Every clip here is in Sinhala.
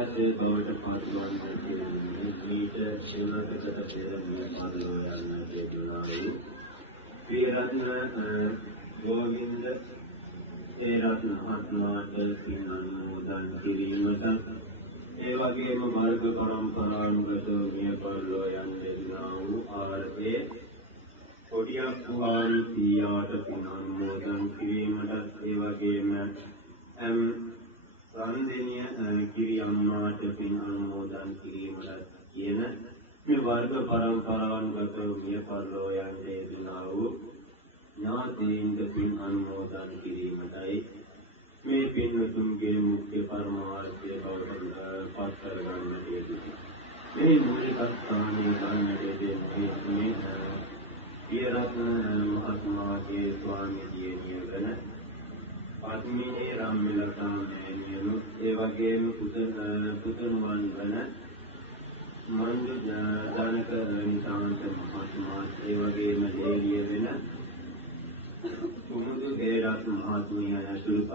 වාසය බවට පත්වන්නට කියන්නේ ඊට ශිවකට පෙර මේ පරලෝ යන්නට යෙදුණා වූ පියරත්න ගෝවින්ද ඒ රත්න ආත්මාට පින් අනුමෝදන් කිරීමට ඒ වගේම මාර්ග පරම්පරානුගතව මිය පරලෝ යන්නට යෙදුණා වූ ආර්ය කොටියක් පුහාන් පියාට පින් අනුමෝදන් කිරීමට ඒ වගේම රන්දෙනිය කිරි අම්මාට පින් අනුමෝදන් කිරීමට කියන මේ වර්ග පරම්පරානුගතව මිය පරලෝ යන්නට යෙදුණා වූ ඥාතීන්ට පින් අනුමෝදන් කිරීමටයි මේ පින්වතුන්ගේ මුඛ්‍ය පරමාර්ථය බවට පත් කරගන්නට යෙදුණා. මේ මූලික ස්ථානයේ ගන්නට යෙදෙන්නේ මේ පියරත්න මහත්මයාගේ ස්වාමීන් වන පත්මිනී රාම්මිලතා මෑණියනු ඒ වගේම පුතණුවන් වන මන්දු දානක නිසාන්ත මහත්මයා ඒ වගේම දේවිය වෙන කුමුදු දේරත් මහත්මිය ඇතුළු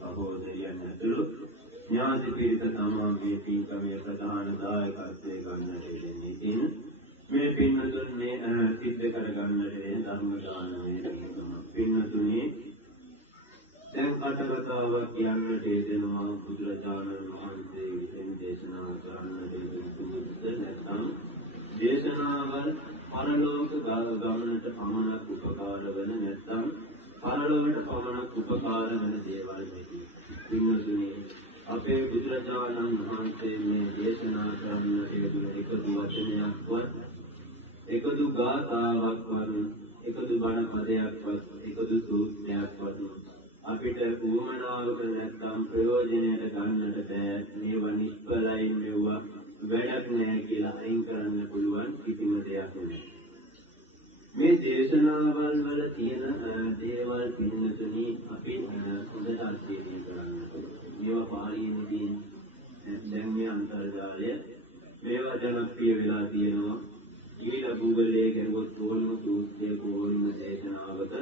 සහෝදරියන් ඇතුළු ඥාති පිරිස තමා මේ පින්කමේ ප්‍රධාන දායකත්වයේ ගන්නට දෙන්නේ. මේ පින්වතුන් මේ සිද්ධ කරගන්නට වෙන ධර්ම දානමය පින්වතුනි දැන් කටකතාවක් කියන්නට යෙදෙනවා බුදුරජාණන් වහන්සේ විසින් දේශනා කරන්නට යෙදුණු නැත්නම් දේශනාවල් පරලෝක ගමනට පමණක් උපකාර වන නැත්නම් පරලෝකයට පමණක් උපකාර වන දේවල් වෙති. පින්වතුනි අපේ බුදුරජාණන් වහන්සේ මේ දේශනා කරන්නට යෙදුණු එකදු වචනයක්වත් එකදු ගාථාවක්වත් එකදු බණ පදයක්වත් එකදු සූත්‍රයක්වත් අපිට උවමනාවක නැත්නම් ප්‍රයෝජනයට ගන්නට බෑ. මේවා නිෂ්ඵලයි, මේවා වැඩක් නෑ කියලා අයින් කරන්න පුළුවන් කිසිම දෙයක් නෑ. මේ දේශනාවල් වල තියෙන දේවල් පින්නතුනි අපි හොඳට අධ්‍යයනය කරන්න. මේවා පාළියේදී දැන් මේ අන්තර්ජාලය මේවා ජනප්‍රිය වෙලා තියෙනවා. ඊළඟ Google කරුවොත් ඕනම සූත්‍රයක ඕනම දේශනාවක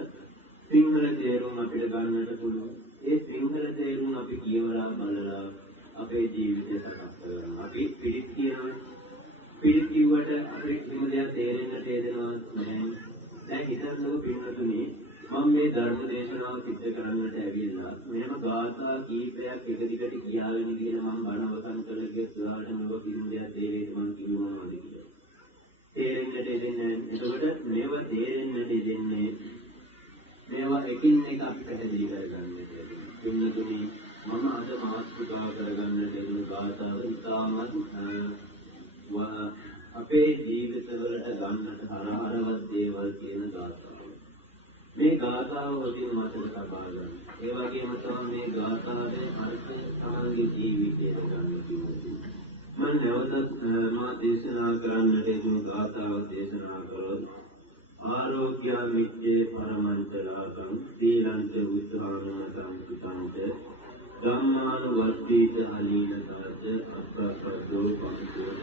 සිංහල තේරුම් අපිට ගන්නට පුළුවන්. ඒ සිංහල තේරුම් අපි කියවලා බලලා අපේ ජීවිතය සකස් කරගන්න. අපි පිළිත් කියනවා. පිළිත් කිව්වට අපිට කිසිම දෙයක් තේරෙන්නට හේදෙනවා නැහැ. දැන් හිතන්නකො පින්නතුනි මම මේ ධර්ම දේශනාව සිද්ධ කරන්නට ඇවිල්ලා මෙහෙම ගාථා කීපයක් එක දිගට කියාගෙන ගිහලා මම බණ අවසන් කරලා ගිය සුවාට මම කිසිම දෙයක් තේරෙන්නේ මම කිව්වා මොනවද කියලා. තේරෙන්නට දෙන්නේ නැහැ. එතකොට මේවා තේරෙන්නට දෙන්නේ මේවා එකින් එක අපි පැහැදිලි කරගන්න ඕනේ. පින්නතුනි මම අද මාතෘකා කරගන්න දෙන ගාථාව ඉතාමත් අපේ ජීවිතවලට ගන්නට හරහරවත් දේවල් කියන ගාථාව. මේ ගාථාව වලින් මතක තබා ගන්න. ඒ වගේම තමයි මේ ගාථාවේ අර්ථය තමන්ගේ ජීවිතයට ගන්න ඕනේ. මම නැවතත් මා දේශනා කරන්නට යන ගාථාව දේශනා කරොත් ආරෝග්‍ය මිච්ඡේ පරමන්තලාකං සීලංච උද්ධානන සම්පුතංච ධම්මාන වර්ධිත අලීනතාච අප්‍රප්පදෝ පංචෝත.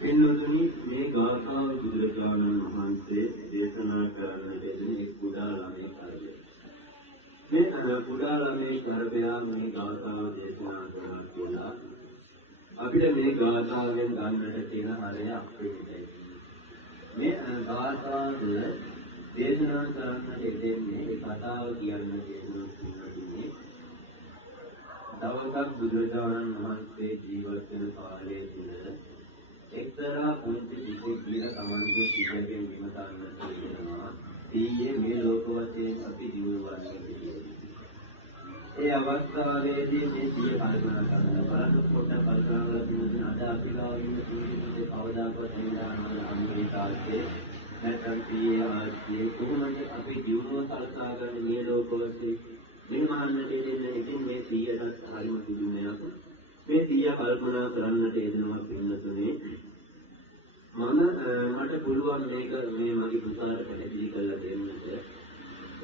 එන්නතුනි මේ ගාථාව බුදුරජාණන් වහන්සේ දේශනා කරන්නට යෙදෙන එක් කුඩා ළමයෙක් කරදය. මේ කුඩා ළමයෙක් කරදයා මේ ගාථාව දේශනා කරනවා කියලා අපිට මේ ගාථාවෙන් ගන්නට තියෙන හරය අපිටයි. මේ ගාථාව දේශනා කරන්නට යෙදෙන්නේ ඒ කතාව කියන්න තියෙන්නේ දවසක් බුදුරජාණන් වහන්සේ ජීවත් වෙන කාලයේ තුල එක්තරා පුංචි දෙකෙක් ගිහින් තමන්ගේ සිතෙන් විමසන්නට කියනවා "ඊයේ මේ ලෝක වශයෙන් අපි ජීවවන්නේ කියලා." ඒ අවස්ථාවේදී මේ සිය කල්පනා කරනවා බලන්න පොඩ්ඩක් කල්පනා කරලා තියෙන අද අපි ගාවින් ජීවිතේ කවදාකවත් නිදානවල අමරිකාවේ නැත්නම් පියාගේ කොහොමද අපි ජීවව සලසා ගන්න මේ ලෝක වශයෙන් මේ මහන්නට දෙන්නේ ඉතින් මේ 100ට හරිම දුන්නේ නැහැ. මේ 100 කල්පනා කරන්නට යෙදෙනවා පින්නතුනේ මට පුළුවන් මේක මේ මගේ පුතාට පැහැදිලි කරලා දෙන්නට.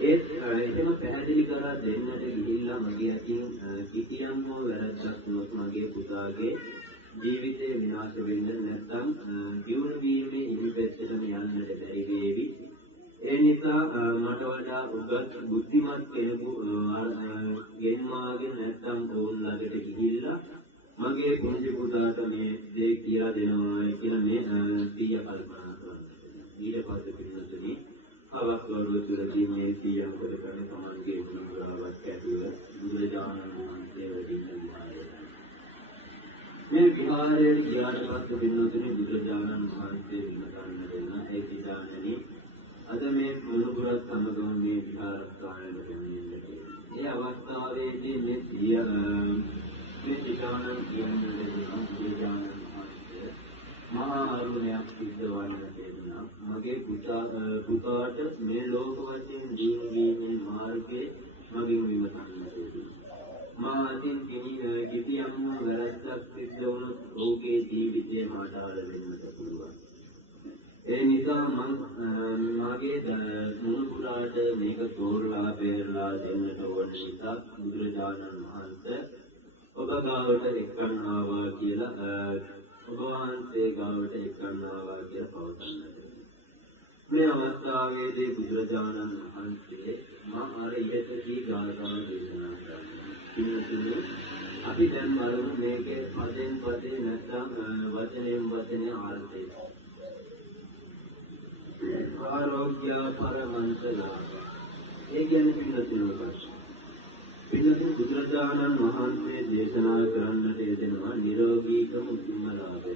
ඒත් එහෙම පැහැදිලි කරලා දෙන්නට ගිහිල්ලා මගේ අතින් කිසියම් හෝ වැරද්දක් වුණොත් මගේ පුතාගේ ජීවිතේ විනාශ වෙන්න නැත්නම් ජීවන වීමේ ඉනිපැත්තටම යන්නට බැරි වේවි. ඒ නිසා මට වඩා උගත් බුද්ධිමත් කෙනෙකු ගෙන්වාගෙන නැත්නම් නැත්නම් ඕන් ළඟට ගිහිල්ලා මගේ පුංචි පුතාට මේ දේ කියලා දෙනවා කියලා මේ සීය කල්පනා කරනවා. ඊට පස්සේ පිළිතුරේ කවක් වරුව තුලදී මේ සීයන් කොට කරන තමන්ගේ ගුණාවක් ඇතුව බුදුරජාණන් වහන්සේ වැඩින්න විහාරය. මේ විහාරයේ ගියාට පස්සේ පිළිතුරේ බුදුරජාණන් වහන්සේ විමසන්න දෙන්න ඒ කිදානනි අද මේ මුළුපුරත් සමගම මේ විහාරස්ථානයට පැමිණෙන්නට. ඒ අවස්ථාවේදී මේ සීය මේ සිතානන් කියන්නේ බුදුරජාණන් වහන්සේ මහා අරුණයක් සිද්ධ වන්න තේරුණා. මගේ පුතාට මේ ලෝක වශයෙන් ජීවීමේ මාර්ගයේ මගින් විමසන්න තේරුණා. මා අතින් කිසියම් වැරැද්දක් සිද්ධ වුණොත් ඔහුගේ ජීවිතය මාතාල වෙන්නට පුළුවන්. ඒ නිසා මගේ මුණුපුරාට මේක තෝරලා බේරලා දෙන්නට ඕන නිසා බුදුරජාණන් වහන්සේ ඔබ ගාවට එක්කන්නවා කියලා ඔබ වහන්සේ ගාවට එක්කන්නවා කියලා පවසන්නට. මේ අවස්ථාවේදී බුදුරජාණන් වහන්සේ මා අර ඉහතදී ගාථා දේශනා කරනවා. අපි දැන් බලමු මේකේ පදෙන් පදේ නැත්නම් වචනයෙන් වචනේ ආර්ථය. ආරෝග්‍ය පරමංසලා. ඒ කියන්නේ පිළිතුරක්. පිළිතුරු බුදුරජාණන් වහන්සේ දේශනා කරන්නට යෙදෙනවා නිරෝගීකම උතුම්ම ලාභය.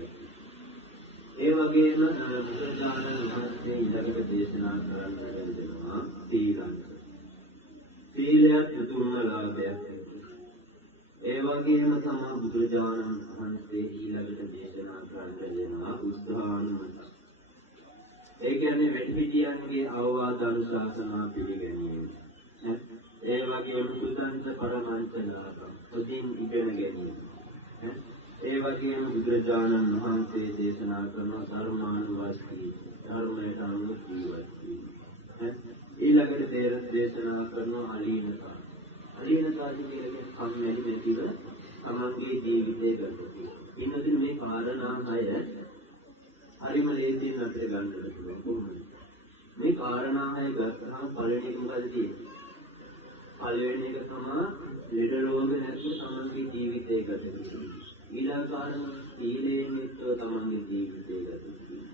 ඒ වගේම බුදුරජාණන් වහන්සේ ඊළඟට දේශනා කරන්නට යෙදෙනවා සීලං. සීලයත් උතුම්ම ලාභයක්. ඒ වගේම තමයි බුදුරජාණන් වහන්සේ ඊළඟට දේශනා කරන්නට යෙදෙනවා උද්ධානුමත. ඒ කියන්නේ වැඩිහිටියන්ගේ අවවාද අනුශාසනා පිළිගැනීම. ඒ වගේම සුතන්ත පරමංචලාපම් ඔදින් ඉගෙන ගැනීම. ඒ වගේම බුදුරජාණන් වහන්සේ දේශනා කරන ධර්මානුවස්ති ධර්මයට අනුව ජීවත් වීම. ඊළඟට දේශනා කරන අලීනතා. අලීනතා කියන්නේ කම්මැලි නැතිව තමන්ගේ ජීවිතය ගත කිරීම. ඉන්නදින මේ කාරණා හය හරිම ලේසියෙන් අපිට ගන්නට පුළුවන්. මේ කාරණා හය ගත්තාම පළවෙනි එක මොකද තියෙන්නේ? පළවෙනි එක තමයි ලෙඩ රෝග නැති තමන්ගේ ජීවිතය ගත කිරීම. ඊළඟ කාරණා සීලයෙන් යුක්තව තමන්ගේ ජීවිතය ගත කිරීම.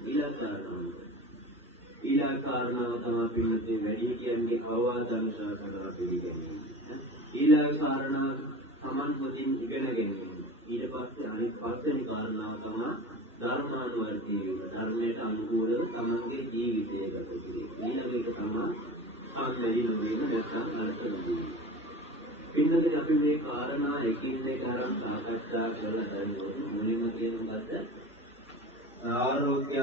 ඊළඟ කාරණාව තමයි පිළිතුරේ වැඩිහිටියන්ගේ අවවාද අනුශාසනා පිළිගැනීම. ඊළඟ කාරණා තමන් පොතින් ඉගෙන ගැනීම. ඊට පස්සේ අනිත් පස්වෙනි කාරණාව තමයි ධර්මානුවර්තී වීම. ධර්මයට අනුකූලව තමන්ගේ ජීවිතය ගත කිරීම. ඊළඟ එක තමයි ආත්මය නොවීම නැත්නම් අලස නොවීම. පින්නදී අපි මේ කාරණා එකින් එක අරන් සාකච්ඡා කරලා දැනුවොත් මුලින්ම කියන මොකද්ද? ආරෝග්‍ය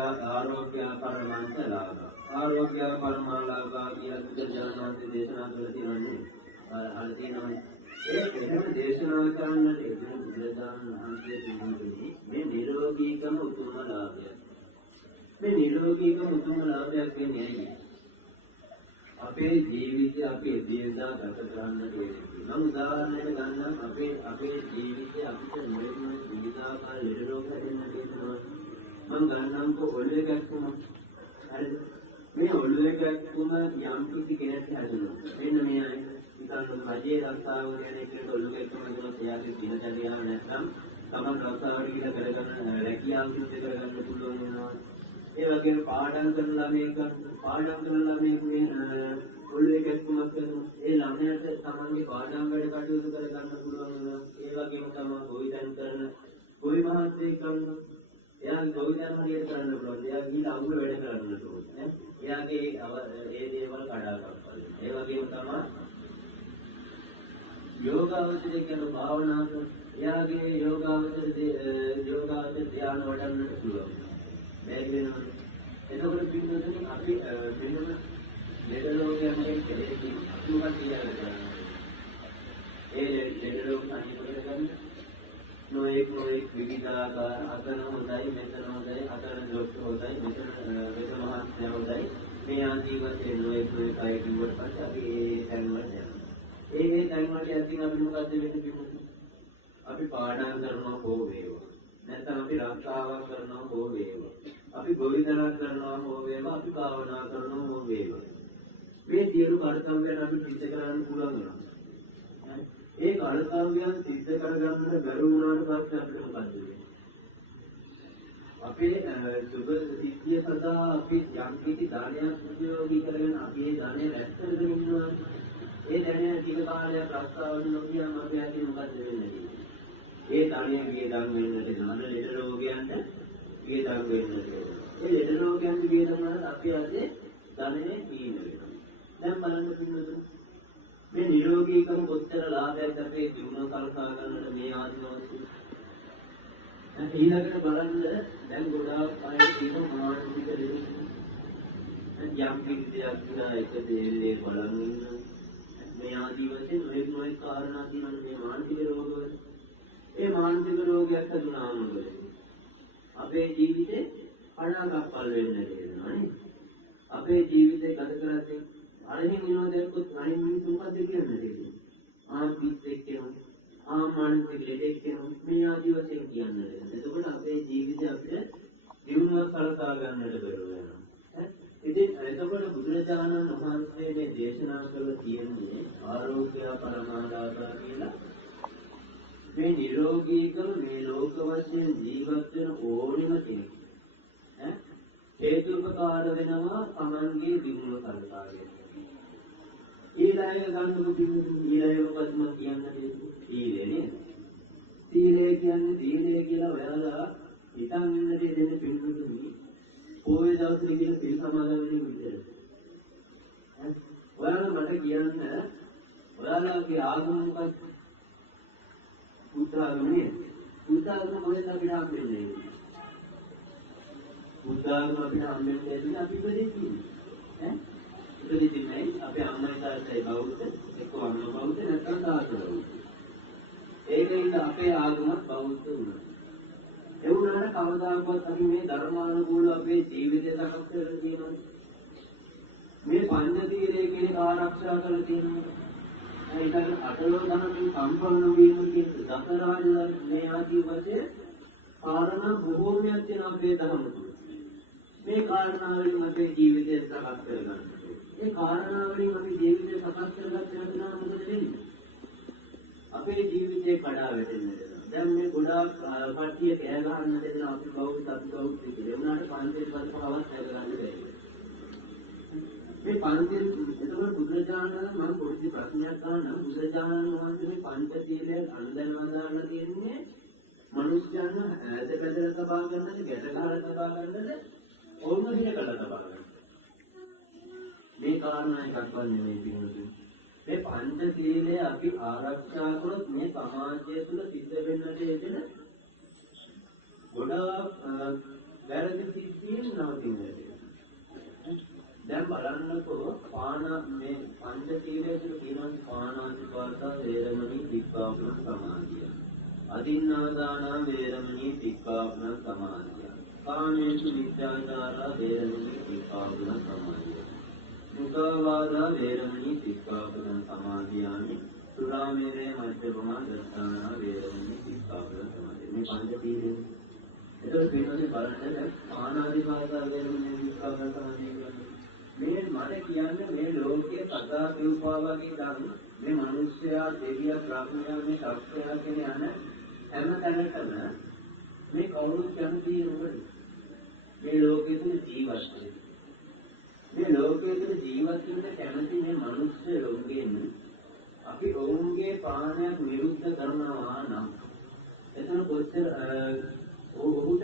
පරමාර්ථ ලාභ. ආරෝග්‍ය පරමාර්ථ ලාභ කියලා බුදුරජාණන් දේශනා කරලා තියෙනවානේ. අහලා තියෙනවානේ. ඒක එහෙම දේශනා කරන්නට එදින බුදුරජාණන් වහන්සේ කියන්නේ මේ නිරෝගීකම උතුම් ලාභය. මේ නිරෝගීකම උතුම් ලාභයක් කියන්නේ ඇයි? අපේ ජීවිතය අපි එදිනදා ගත කරන්නට වෙන්නේ. මම උදාහරණයක් ගන්නම් අපේ ජීවිතය අපිට මොළේම විවිධාකාර ලෙඩ රෝග හැදෙන්න තියෙනවා. මම ගන්නම්කෝ ඔළුවේ ගැක්කුම. හරිද? මේ ඔළුවේ ගැක්කුම යම් කිසි කෙනෙක් හැදුණා. මෙන්න මෙයයි ඉතින් රජයේ රස්සාව කියන එකට ඔළුව ගැක්කුම කියනොත් එයාගේ දිනචරියාව නැත්නම් තමන් රස්සාවට ගිහින් කරගන්න රැකියාව සිදු කරගන්න පුළුවන් වෙනවා. ඒ වගේම පාඩම් කරන ළමයෙක් ඔළුවේ ගැක්කුමක් කරනවා. ඒ ළමයාට තමන්ගේ පාඩම් වැඩ කටයුතු කරගන්න පුළුවන් වෙනවා. ඒ වගේම තමයි ගොවිතැන් කරන ගොවි මහත්තයෙක් කරනවා. එයාගේ ගොවිතැන් හරියට කරන්න පුළුවන්. එයා ගිහින් අමුල වැඩ කරන්නට ඕනේ. එයාගේ ඒ දේවල් කඩා ගන්නවා. ඒ වගේම තමයි යෝගාවචරය කියන භාවනා කරන එයාගේ යෝගාවචර ධ්‍යාන වඩන්නට පුළුවන්. බැරි වෙනවා. එතකොට පින්නතුනි අපි වෙනම ලෙඩ රෝගයන්ගෙන් කෙලෙසි අතුමත් කියලා ඒ ලෙඩ රෝග අනිවාර්ය කරගන්න නොඑක් විවිධාකාර අතන හොඳයි මෙතන හොඳයි අතන දොස්තර හොඳයි මෙතන මහත්ය හොඳයි මේ ආදී වශයෙන් නොඑක් අය කිව්වට පස්සේ අපි ඒ තැන් වල යනවා. ඒ තැන් වල යද්දී අපි මොකද වෙන්නේ? අපි පාඩම් කරනවා හෝ වේවා. නැත්නම් අපි රක්ෂාවක් කරනවා හෝ වේවා. අපි ගොවිතැනක් කරනවා හෝ වේවා. අපි භාවනා කරනවා හෝ වේවා. මේ සියලු කර්තව්‍යයන් අපි සිද්ධ කරන්න පුළුවන් වෙනවා. ඒ කර්තව්‍ය කර්තව්‍යයන් සිද්ධ කරගන්නට බැරි වුණාට පස්සේ අපිට මොකද වෙන්නේ? අපේ සුබ සිද්ධිය සඳහා අපි යම් කිසි ධනයක් උපයෝගී කරගෙන අපි ඒ ධනය රැස් කරගෙන ඉන්නවා. ඒ ධනය ටික කාලයක් රස්සාවල නොකියම අපි ඇති මොකද වෙන්නේ? ඒ ධනය වියදම් වෙන්නට යන ලෙඩ රෝගයන්ට වියදම් වෙන්නට. ඒ ලෙඩ රෝගයන්ට වියදම් වලට අපි ඇති ධනය හීන වෙනවා. දැන් බලන්න පින්නතුනි මේ නිරෝගීකම කොච්චර ලාභයක් අපේ ජීවන කල්පනා කරනකොට මේ ආදිවාසී ඊළඟට බලන්න දැන් ගොඩාක් අය කියන මානසික දෙයක් යම් කිසියක් කියලා එක දෙල්ලේ බලන් ඉන්න මේ ආදිවාසී නොයෙක් කාරණා තියෙනවා මේ මානසික රෝගවල ඒ මානසික රෝගයක් හඳුනාම මොකද අපේ ජීවිතේ අනාගතපල් වෙන්න දෙනවා නේ අපේ ජීවිතේ ගත කරද්දී අනිහින් විනෝදයක්වත් අනිහින් මිනිස්සු මොකද කියන්නේ පිත් එක්කෙනා මානසික ලෙඩෙක් කෙනා මේ ආදි වශයෙන් කියන්නේ. එතකොට අපේ ජීවිතය අපිට දියුණුවක් සලසා ගන්නට බැරුව යනවා. ඉතින් එතකොට බුදුරජාණන් වහන්සේ මේ දේශනා කළ තියෙන්නේ ආරෝග්‍ය පරමාදාතා කියලා මේ නිරෝගීකම මේ ලෝක වශයෙන් ජීවත් වෙන ඕනෙම කෙනෙක් හේතුපකාර වෙනවා Tamanගේ දියුණුව සලසා ගැනීම. ඊළඟ ගන්නකො ඊළඟ පස්ම කියන්නේ සීලය නේද? සීලය කියන්නේ සීලය කියලා ඔයාලා හිතන් ඉන්න දේ දෙන්න පිළිතුරුයි. පොයේ දවසේ කියලා පිළ සමාදන් වෙන විදිහට. ඔයාලා මට කියන්න ඔයාලාගේ ආගම මොකක්ද? බුද්ධාගමනේ. බුද්ධාගම කොහෙන්ද අපිට හම්බෙන්නේ? බුද්ධාගම අපිට හම්බෙන්නේ අපි ඉපදෙන්නේ. ඉපදෙන්නේ අපේ අම්මයි තාත්තයි බෞද්ධ, එක්ක අම්මා බෞද්ධ නැත්නම් තාත්තා බෞද්ධ. ඒකෙන්ද අපේ ආගමත් බෞද්ධ වුණා. ඒ වුණාට කවදාකවත් අපි මේ ධර්මානුකූලව අපේ ජීවිතය සකස් කරලා තියෙනවා. මේ පංචශීලයේ කියන ආරක්ෂා කරලා තියෙනවා. ඒකට අටලෝ ධනකින් සම්පූර්ණ වීම කියන දසරාජ මේ ආදී වශයෙන් කාරණා බොහෝමයක් තියෙන අපේ ධර්ම තුල. මේ කාරණා වලින් අපේ ජීවිතය සකස් කරගන්න. ඒ කාරණා වලින් අපි ජීවිතය සකස් කරගත්තේ නැත්නම් මොකද වෙන්නේ? අපේ ජීවිතේ කඩා වැටෙන්නේ. දැන් මේ ගොඩාක් කට්ටිය කෑ ගහන්න දෙන්න අපි බෞද්ධ කියලා. ඒ වුණාට පන්සල් පදපහවත් හැදගන්න බැහැ. මේ පන්සල් එතකොට බුදුරජාණන් මම පොඩි ප්‍රශ්නයක් අහනවා. බුදුරජාණන් වහන්සේ මේ පංචශීලය අනුදැනව දාන්න තියෙන්නේ මිනිස්යන්ව ඈත පැදලා තබා ගන්නද, ගැට ගහලා තබා ගන්නද, ඕනම විදිහකට තබා ගන්නද? මේ කාරණා එකක්වත් නෙමෙයි පිළිතුරු. මේ පංචශීලය අපි ආරක්ෂා කරොත් මේ සමාජය තුළ සිද්ධ වෙන්නට යෙදෙන ගොඩාක් වැරදි සිද්ධීන් නවතින්නට. දැන් බලන්නකෝ මේ පංචශීලය තුළ තියෙන පාණාතිපාතා වේරමණී සික්ඛාපන සමාධිය. අදින්නාදාන වේරමණී සික්ඛාපන සමාධිය. කාමේසු මිත්‍යාචාරා වේරමණී සික්ඛාපන සමාධිය. මුඛවාදා වේරමණී සික්ඛාපන සමාදියාමි සුරාමේරේ මජ්ජපමා දස්සානා වේරමණී සික්ඛාපන සමාදිය. මේ පංචශීලය. එතකොට වෙනදී බලන්න ආනාදිපාතා වේරමණී සික්ඛාපන සමාදිය මේ මට කියන්නේ මේ ලෝකයේ සදා දූපා වගේ ධර්ම මේ මිනිස්යා දෙවියා බ්‍රහ්මයා මේ සත්‍යයා කියන යන හැම තැනකම මේ කවුරුත් කැමති නෙවෙයි. මේ ලෝකයේ තුල ජීවත් වෙන්නේ මේ ලෝකයේ තුල ජීවත් වෙන්න කැමති මේ මිනිස්සුන්ගෙන් අපි ඔවුන්ගේ ප්‍රාණයක් නිරුද්ධ කරනවා නම් එතන කොච්චර ඔහුට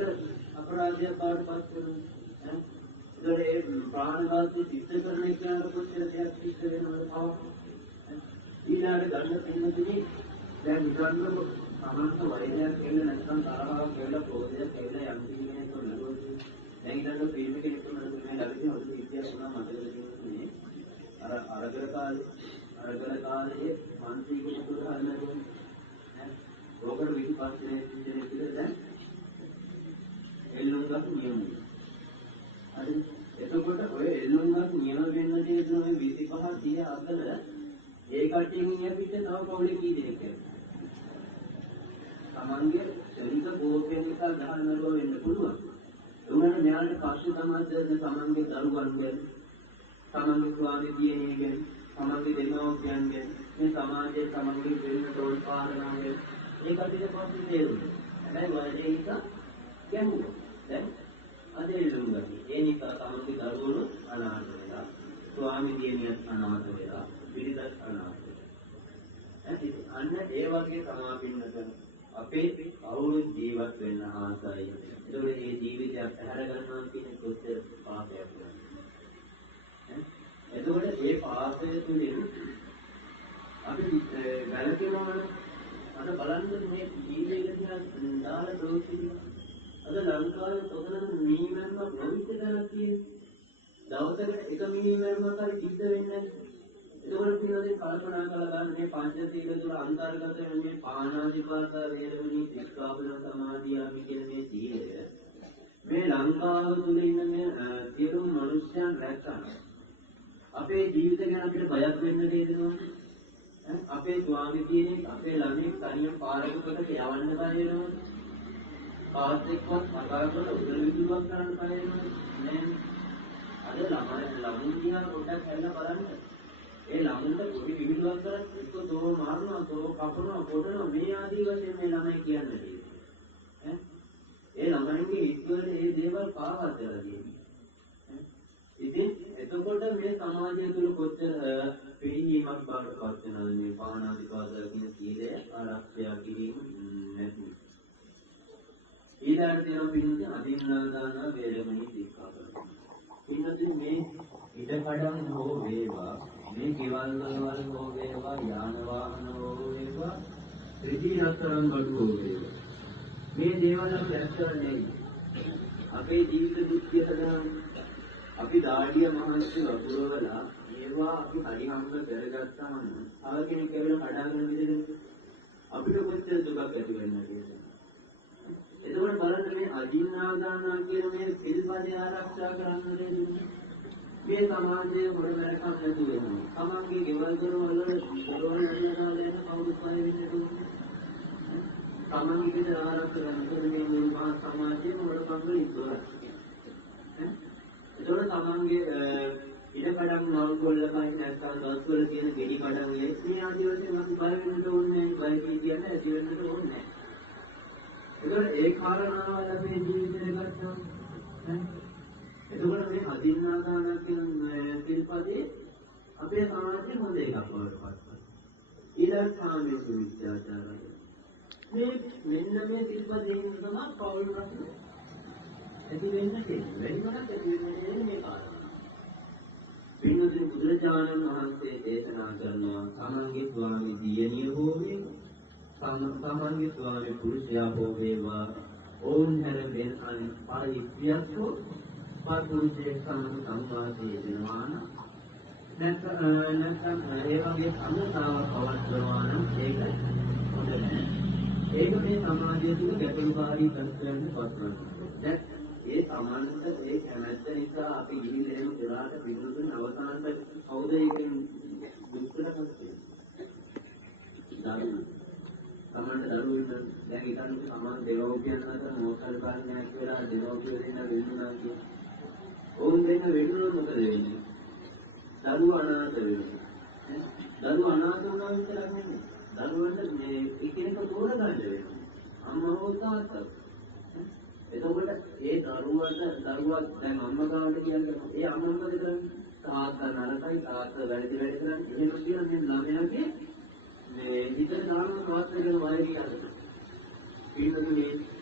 අපරාධයක් පාඩපත් වෙනවා. ඒ ප්‍රාණඝාතය සිද්ධ කරන එකට කොච්චර දෙයක් සිද්ධ වෙනවද? ඊළඟට ගන්න තැනදී දැන් නිකන්ම සමන්ත වෛරයක් කියලා නැත්නම් තරහවක් කියලා ප්‍රෝධයක් කියලා යම් කෙනෙක් නේද? දැන් ඊළඟ ෆිල්ම් එකේ ඉන්න මේ ළඟදී ඔය ඉතිහාස උනා මතකද කියන්නේ අරගල කාලේ මානසික උදාහරණයක් නේ රෝගන විපස්සනේ කියන්නේ දැන් එල්ලුම්ගත් නියමයි. හරි එතකොට ඔය එල්ලුම්ගත් නියම වෙන්න තියෙන ඔය 25 30 අතර ඒ කට්ටියකින් අපිට තව කවුලේ කී දෙනෙක් කියලා. තමන්ගේ ශරීර භෝගයෙන් නිසා ගහන නරව වෙන්න පුළුවන්. උනන ඥානෙ පස්සේ තමයි තමන්ගේ දරුවන්ගෙන් තමන්ගේ ස්වාමී දියණියගෙන් තමන්ගේ දෙමව්පියන්ගෙන් මේ සමාජයේ තමන්ගේ දෙන්න තෝල් පාරනවා ඒක අපිට පස්සේ තේරුණා. හැබැයි වලේ එක ගැඹුරු. දැන් අද එළුම්ගති. ඒ නිසා තමයි දරුවෝ අනාථ වෙලා, ස්වාමි දියණියත් අනාථ වෙලා, පිරිසත් අනාථ වෙලා. අන්න ඒ වගේ තමයි පින්නත අපේ කවුරුත් ජීවත් වෙන්න ආසයි. ඒකෝට මේ ජීවිතයක් පැහැර ගන්නවා කියන්නේ කොච්චර පාපයක් නේද? එතකොට ඒ පාපය තුළින් අපි වැළකීමවල අද බලන්න මේ ජීවිතය දිහා දාලා දෝෂින අද ලංකාවේ කොතනද මීමැල්මක් නොවිච්ච තැනක් තියෙන්නේ. දවසකට එක මීමැල්මක් හරි සිද්ධ වෙන්නේ නැහැ. ඒකවල පිළිවෙලින් කල්පනා කරලා ගන්න මේ පංචශීල තුළ අන්තර්ගත වෙන මේ පාණාතිපාත වේරමණී සික්ඛාපද සමාධියාමි කියන මේ සීලය මේ ලංකාව තුළ ඉන්න මේ සියලුම මිනිස්යන් රැකගන්න. අපේ ජීවිත ගැන අපිට බයක් වෙන්න දෙන්නවනේ. අපේ ස්වාමි කෙනෙක් අපේ ළමයි තනියම පාරකට යවන්න බය වෙනවනේ. කාත් එක්කවත් කතා කරලා උදේ විදුවක් කරන්න බය වෙනවනේ. නෑ. අද ළමුන් දිහා පොඩ්ඩක් හැල්ලා බලන්න. ඒ ළමුන්ට පොඩි විදුවක් කරත් එක්ක තෝ මාරනවා, තෝ කපනවා, පොඩනවා මේ ආදී වශයෙන් මේ ළමයි කියන්නේ තියෙන්නේ. ඒ ළමයින්ගේ ඉස්වල ඒ දේවල් පාවා කරලා තියෙන්නේ. ඉතින් එතකොට මේ සමාජය තුළ කොච්චර පිළිගීමක් බවටපත් වෙනවද මේ පාණාතිපාත කියන සීලය ආරක්ෂා කිරීම නැති. ඊළඟට තියෙනවා පිළිඳින අදින්නාදාන වේරමණී සික්ඛාපද. ඉන්නදී මේ ඉඩකඩම් හෝ වේවා, මේ ගෙවල් වල හෝ වේවා, යාන වාහන හෝ වේවා, ත්‍රිදී රත්තරන් බඩු හෝ වේවා. මේ දේවල් අපි දැක්කන්නේ අපේ ජීවිත දුක්ඛයට දාන අපි දාඩිය මහන්සි වපුරවලා ඒවා අපි හරි හම්බ කරගත්තාම තව කෙනෙක් ඇවිල්ලා කඩාගෙන විදිහට අපිට කොච්චර දුකක් ඇති වෙන්නද කියලා. එතකොට බලන්න මේ අදින්නාදාන කියන මේ සිල්පදේ ආරක්ෂා කරන්න දෙන්නේ මේ සමාජයේ හොර වැරකම් නැතුව වෙනවා. තමන්ගේ ගෙවල් දොරවල් වල පොරවල් නැතිවලා යන කවුරුත් පය වෙන්නේ නැහැ. තමන්ගේ ගෙදර ආරක්ෂා කරන මේ මුල්මහා සමාජයේ හොරකම් වල ඉස්සරහ. එතකොට තමන්ගේ ඉඩකඩම් නල් කොල්ලකයි නැත්නම් ගස්වල තියෙන ගෙඩි කඩම් මේ ආදී වශයෙන් අපි බය වෙන්න ඕනේ නැහැ. බය කියන්නේ ඇති වෙන්න ඕනේ නැහැ. ඒකෝර ඒ කාරණාවල් අපේ ජීවිතේ ගත්තා. එතකොට මේ අදින්නාදාන කියන සිල්පදේ අපේ සමාජයේ හොඳ එකක් බවට පත් වෙනවා. ඊළඟ සාමයේ විචාරය. මේ මෙන්න මේ සිල්පදේ තමයි පෞල් රත්න. ඇති වෙන්නේ නැහැ. වෙනමකට ඇති වෙන්නේ මේ කාරණා. පින්වතුනි බුදුරජාණන් වහන්සේ දේශනා කරනවා තමන්ගේ ස්වාමි දියණිය හෝ වේවා, තමන්ගේ ස්වාමි පුරුෂයා හෝ වේවා, ඕන් හැර වෙන අනිත් පරිත්‍යාග පාපුරුෂේ සමග සංවාදයේ වෙනවා නම් නැත්නම් ඒ වගේ සම්මතාවක් පවත්වනවා නම් ඒකයි හොඳ නැහැ. ඒක මේ සමාජය තුළ ගැටලුකාරී තත්ත්වයන් පවත්වනවා. දැන් ඒ සමානත ඒ කැමැත්ත නිසා අපි ගිහිල්ලා එහෙම දරාට පිටුතුන් අවසානට කවුද ඒකෙන් දුක්කරකට දරුවෝ. සමාන දරුවෝ දැන් ඊටත් සමාන දෙවෝපියන් අතර මොකක්ද කාරණයක් කියලා දෙවෝපියෝ දෙන්න වෙන්නුනා කියන්නේ. ඕන් දෙන්න වෙන්නුනොත් මොකද වෙන්නේ? දරුවෝ අනාථ වෙනවා. දරුවෝ අනාථ වුණා විතරක් නෙමෙයි. දරුවන්ට මේ එකිනෙක තෝරගන්න වෙනවා. අම්මා හෝ තාත්තා. එතකොට ඒ දරුවා දැන් අම්මා ගාවට කියන්නේ ඒ අම්මා මොකද කරන්නේ? තාත්තා නරකයි, තාත්තා වැඩි කරන්නේ. එහෙම කියන මේ ළමයාගේ මේ හිතේ දාන මාත්‍රගෙන වයරි යනවා. ඊළඟට